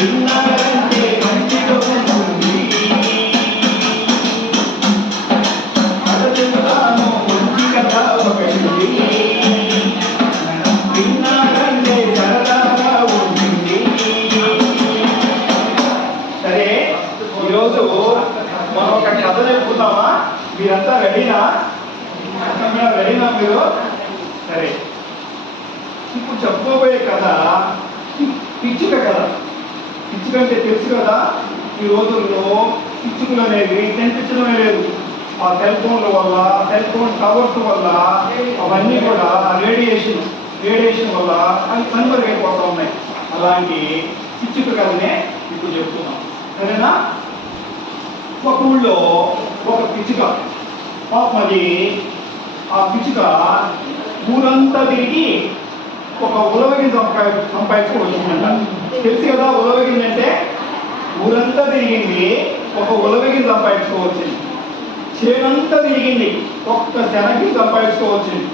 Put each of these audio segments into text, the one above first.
విన్నారంటే మంచిగా ఉంటుంది. కథ చెబుతాను మంచి కథ ఒకటి, విన్నారంటే సరదాగా ఉంటుంది. సరే, ఈరోజు మనం ఒక కథ చెప్పుకుందామా? మీరంతా రెడీనా? రెడీనా మీరు? సరే, ఇప్పుడు చెప్పుకోబోయే కథ పిచ్చుక కథ. పిచ్చుక అంటే తెలుసు కదా, ఈ రోజుల్లో పిచ్చుకలు అనేవి కనిపించడమే లేదు. ఆ సెల్ ఫోన్ల వల్ల, సెల్ ఫోన్ టవర్స్ వల్ల అవన్నీ కూడా రేడియేషన్ వల్ల అవి కనుమరుగైపోతూ ఉన్నాయి. అలాంటి పిచ్చుక కథనే ఇప్పుడు చెప్తున్నాం, సరేనా? ఒక ఊళ్ళో ఒక పిచ్చుక, పాపం ఆ పిచ్చుక ఊరంతా తిరిగి ఒక ఉలవగిని సంపాదించుకోవచ్చిందంట. తెలుసు కదా ఉలవగిని అంటే? ఊరంతా తిరిగింది, ఒక ఉలవగిని సంపాదించుకోవచ్చింది. చేనంతా తిరిగింది, ఒక్క శనగి సంపాదించుకోవచ్చింది.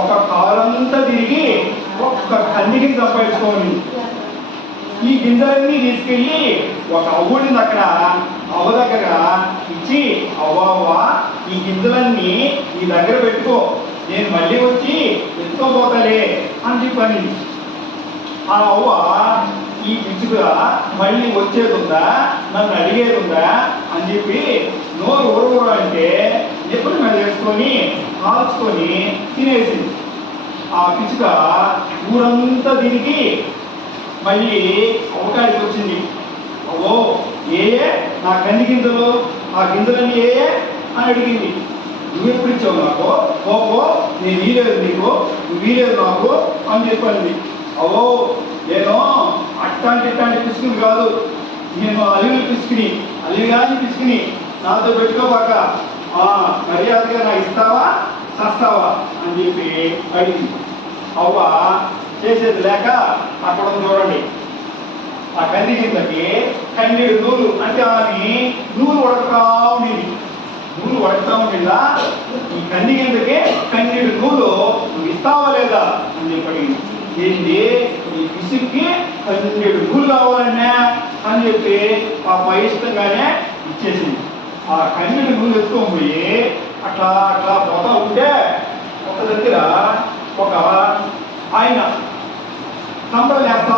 ఒక కాలంతా తిరిగి ఒక్క కందికి సంపాదించుకోవాలి. ఈ గింజలన్నీ తీసుకెళ్ళి ఒక అవ్వుడిని అవ్వ దగ్గర ఇచ్చి, అవ్వ ఈ గింజలన్నీ నీ దగ్గర పెట్టుకో, నేను మళ్ళీ వచ్చి ఎత్తుకోపోతాలే అని చెప్పని. ఆ అవ్వ ఈ పిచ్చుక మళ్ళీ వచ్చేది ఉందా, నన్ను అడిగేది ఉందా అని చెప్పి నోరు ఊరగూడంటే నిప్పుల మీద వేసుకొని కాల్చుకొని తినేసింది. ఆ పిచ్చుక ఊరంతా తిరిగి మళ్ళీ అవకాడికి వచ్చింది. అవో నా కంది గింజలు, ఆ గింజలన్నీ అని అడిగింది. నువ్వు ఎప్పుడు ఇచ్చావు నాకు? ఓహో నేను వీలేదు నీకు, నువ్వు వీలేదు నాకు అని చెప్పండి. అవో నేను ఇట్లాంటి పిసుకుని కాదు, నేను అలివి కానీ పిసుకుని నాతో పెట్టుకోబాక, మర్యాదగా నాకు ఇస్తావా చస్తావా అని చెప్పి అడిగింది. అవ్వ చేసేది లేక అక్కడ చూడండి, ఆ కంది గింజకి కన్నీడు నూలు అంటే అని నూలు ఉడకతా ఉండేది. నూలు ఉడకతా ఉండిందా, ఈ కంది గింజకి కన్నీడు నూలు నువ్వు ఇస్తావా లేదా అని చెప్పి అడిగింది. ఏంటి ఈ పిసికి కన్నీడు నూలు కావాలన్నా అని చెప్పి పాప ఇష్టంగానే ఇచ్చేసింది. ఆ కన్నీడు నూలు ఎత్తుకొని పోయి అట్లా పోతా ఉంటే ఒక దగ్గర ఒక ఆయన కంబళం వేస్తా